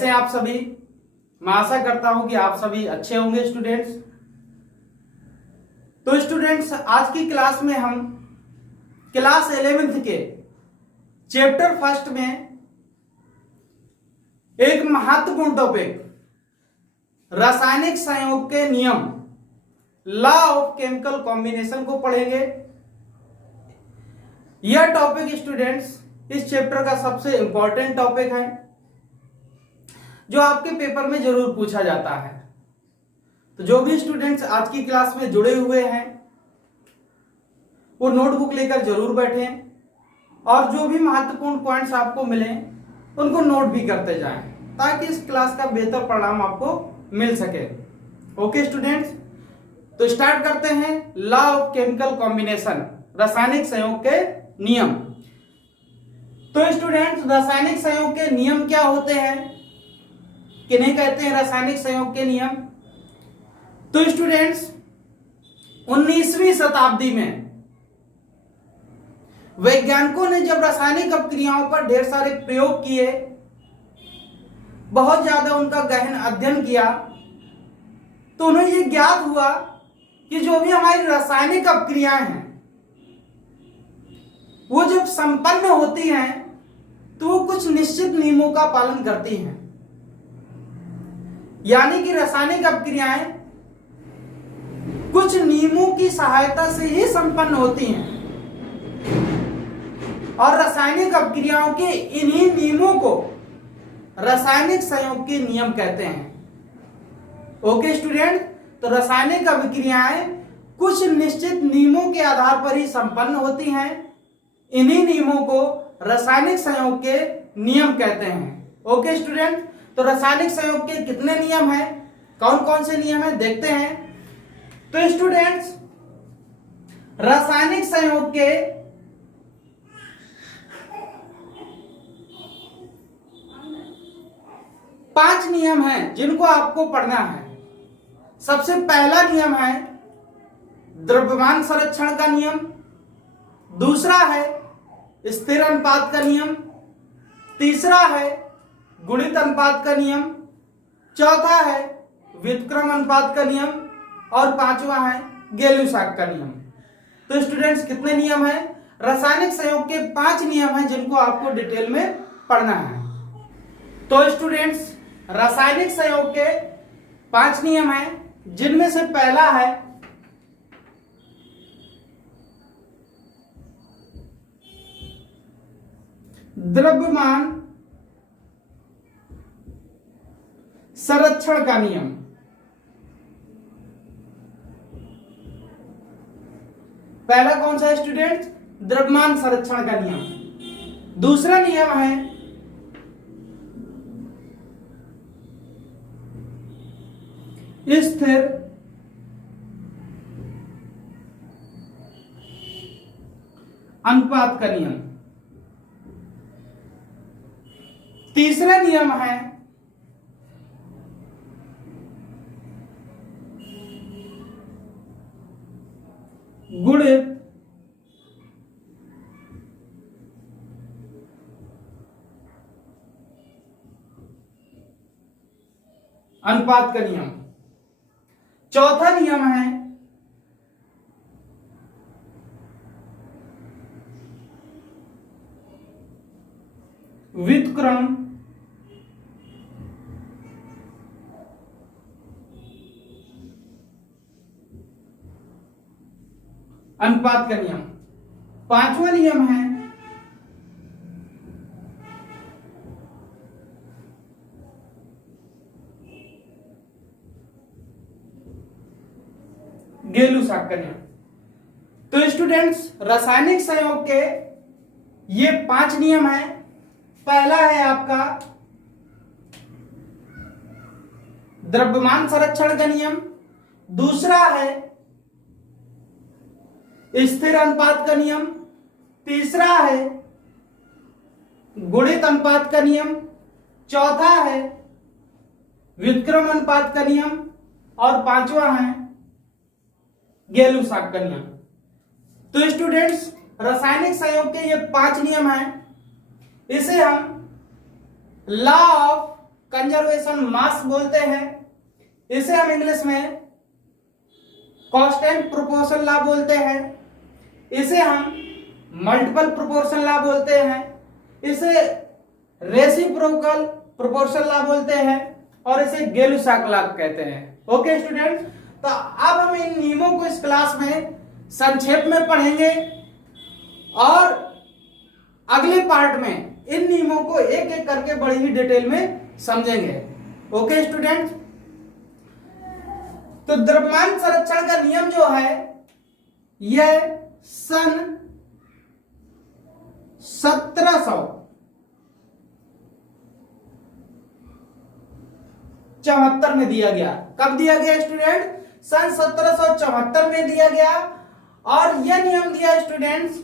कैसे हैं आप सभी। मैं आशा करता हूं कि आप सभी अच्छे होंगे स्टूडेंट्स। तो स्टूडेंट्स, आज की क्लास में हम क्लास 11th के चैप्टर फर्स्ट में एक महत्वपूर्ण टॉपिक रासायनिक संयोग के नियम, लॉ ऑफ केमिकल कॉम्बिनेशन को पढ़ेंगे। यह टॉपिक स्टूडेंट्स इस चैप्टर का सबसे इंपॉर्टेंट टॉपिक है जो आपके पेपर में जरूर पूछा जाता है। तो जो भी स्टूडेंट्स आज की क्लास में जुड़े हुए हैं वो नोटबुक लेकर जरूर बैठें और जो भी महत्वपूर्ण पॉइंट्स आपको मिले उनको नोट भी करते जाएं ताकि इस क्लास का बेहतर परिणाम आपको मिल सके। ओके स्टूडेंट्स, तो स्टार्ट करते हैं लॉ ऑफ केमिकल कॉम्बिनेशन, रासायनिक संयोग के नियम। तो स्टूडेंट्स, रासायनिक संयोग के नियम क्या होते हैं, किन्हें कहते हैं रासायनिक संयोग के नियम। तो स्टूडेंट्स, 19वीं शताब्दी में वैज्ञानिकों ने जब रासायनिक अपक्रियाओं पर ढेर सारे प्रयोग किए, बहुत ज्यादा उनका गहन अध्ययन किया, तो उन्हें यह ज्ञात हुआ कि जो भी हमारी रासायनिक अपक्रियाएं हैं वो जब संपन्न होती हैं तो वो कुछ निश्चित नियमों का पालन करती हैं। यानी कि रासायनिक अपक्रियाएं कुछ नियमों की सहायता से ही संपन्न होती हैं और रासायनिक अपक्रियाओं के इन्हीं नियमों को रासायनिक संयोग के नियम कहते हैं। ओके स्टूडेंट, तो रासायनिक अभिक्रियाएं कुछ निश्चित नियमों के आधार पर ही संपन्न होती हैं। इन्हीं नियमों को रासायनिक संयोग के नियम कहते हैं। ओके स्टूडेंट, तो रासायनिक संयोग के कितने नियम हैं, कौन कौन से नियम हैं, देखते हैं। तो स्टूडेंट्स, रासायनिक संयोग के 5 नियम हैं जिनको आपको पढ़ना है। सबसे पहला नियम है द्रव्यमान संरक्षण का नियम, दूसरा है स्थिर अनुपात का नियम, तीसरा है गुणित अनुपात का नियम, चौथा है व्युत्क्रम अनुपात का नियम और पांचवा है गैलुसाक का नियम। तो स्टूडेंट्स, कितने नियम हैं, रासायनिक संयोग के 5 नियम हैं जिनको आपको डिटेल में पढ़ना है। तो स्टूडेंट्स, रासायनिक संयोग के 5 नियम हैं जिनमें से पहला है द्रव्यमान संरक्षण का नियम। पहला कौन सा है स्टूडेंट्स, द्रव्यमान संरक्षण का नियम। दूसरा नियम है स्थिर अनुपात का नियम। तीसरा नियम है गुणित अनुपात का नियम। चौथा नियम है व्युत्क्रम अनुपात का नियम। पांचवा नियम है गैलुसाक का नियम। तो स्टूडेंट्स, रासायनिक संयोग के ये 5 नियम हैं। पहला है आपका द्रव्यमान संरक्षण का नियम, दूसरा है स्थिर अनुपात का नियम, तीसरा है गुणित अनुपात का नियम, चौथा है व्युत्क्रम अनुपात का नियम और पांचवा है गैलुसाक का नियम। तो स्टूडेंट्स, रासायनिक संयोग के ये 5 नियम हैं, इसे हम लॉ ऑफ कंजर्वेशन मास बोलते हैं। इसे हम इंग्लिश में कांस्टेंट प्रोपोर्शन लॉ बोलते हैं। इसे हम मल्टीपल प्रोपोर्शन लॉ बोलते हैं। इसे रेसिप्रोकल प्रोपोर्शन लॉ बोलते हैं और इसे गेलुसाक लॉ कहते हैं। ओके स्टूडेंट्स, तो अब हम इन नियमों को इस क्लास में संक्षेप में पढ़ेंगे और अगले पार्ट में इन नियमों को एक एक करके बड़ी ही डिटेल में समझेंगे। ओके स्टूडेंट्स, तो द्रव्यमान संरक्षण का नियम जो है यह सन 1774 में दिया गया। कब दिया गया स्टूडेंट? सन 1774 में दिया गया। और यह नियम दिया स्टूडेंट्स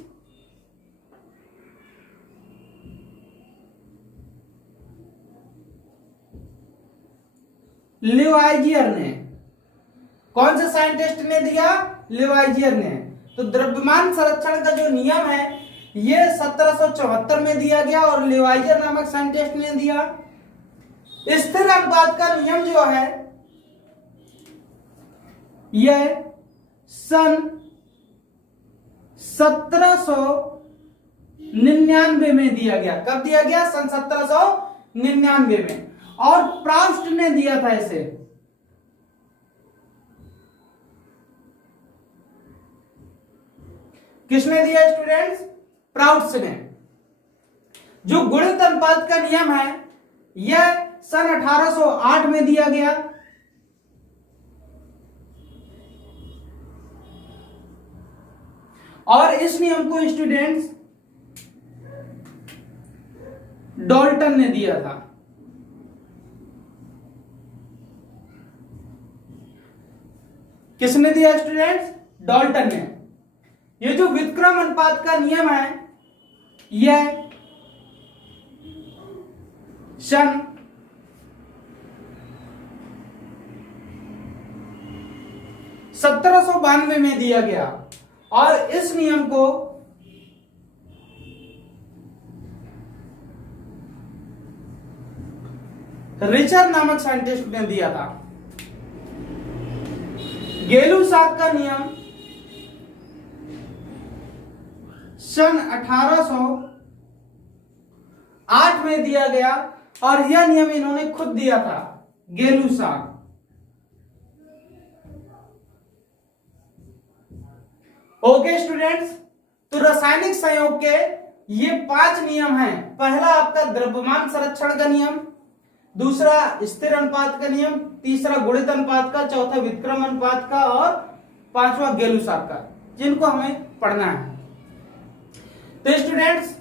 लिवाइजियर ने। कौन से साइंटिस्ट ने दिया? लिवाइजियर ने। तो द्रव्यमान संरक्षण का जो नियम है यह 1774 में दिया गया और लिवाइजियर नामक साइंटिस्ट ने दिया। स्थिर अनुपात का नियम जो है यह सन 1799 में दिया गया। कब दिया गया? सन 1799 में। और प्राउस्ट ने दिया था इसे। किसने दिया स्टूडेंट्स? प्राउस्ट ने। जो गुणित अनुपात का नियम है यह सन 1808 में दिया गया। और इस नियम को स्टूडेंट्स डाल्टन ने दिया था। किसने दिया स्टूडेंट्स? डाल्टन ने। ये जो व्युत्क्रम अनुपात का नियम है यह सन 1792 में दिया गया। और इस नियम को रिचर नामक साइंटिस्ट ने दिया था। गेलुसाक का नियम सन 1808 में दिया गया और यह नियम इन्होंने खुद दिया था, गेलुसाक। ओके स्टूडेंट्स, तो रासायनिक संयोग के ये 5 नियम हैं। पहला आपका द्रव्यमान संरक्षण का नियम, दूसरा स्थिर अनुपात का नियम, तीसरा गुणित अनुपात का, चौथा व्युत्क्रम अनुपात का और पांचवा गेलुसाक का, जिनको हमें पढ़ना है। तो स्टूडेंट्स,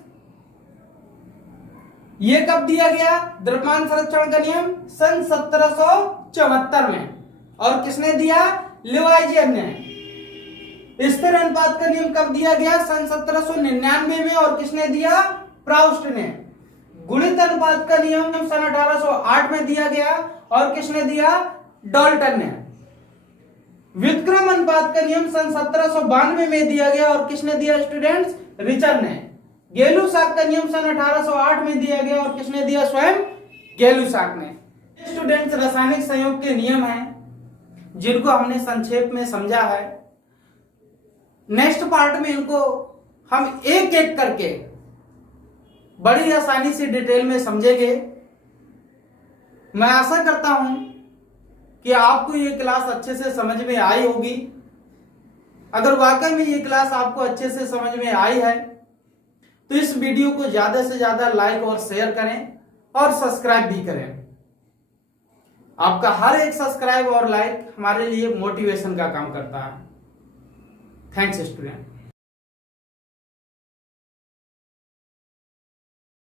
ये कब दिया गया द्रव्यमान संरक्षण का नियम? सन 1774 में। और किसने दिया? लिवाइजियर ने। स्थिर अनुपात का नियम कब दिया गया? सन 1799 में। और किसने दिया? प्राउस्ट ने। गुणित अनुपात का नियम सन 1808 में दिया गया और किसने दिया? डाल्टन ने। व्युत्क्रम अनुपात का नियम सन 1792 में दिया गया और किसने दिया स्टूडेंट्स? रिचर ने। गेलुसाक का नियम सन 1808 में दिया गया और किसने दिया? स्वयं गेलुसाक ने। स्टूडेंट्स, रासायनिक संयोग के नियम हैं जिनको हमने संक्षेप में समझा है। नेक्स्ट पार्ट में इनको हम एक एक करके बड़ी आसानी से डिटेल में समझेंगे। मैं आशा करता हूं कि आपको ये क्लास अच्छे से समझ में आई होगी। अगर वाकई में ये क्लास आपको अच्छे से समझ में आई है तो इस वीडियो को ज्यादा से ज्यादा लाइक और शेयर करें और सब्सक्राइब भी करें। आपका हर एक सब्सक्राइब और लाइक हमारे लिए मोटिवेशन का काम करता है। Thanks student.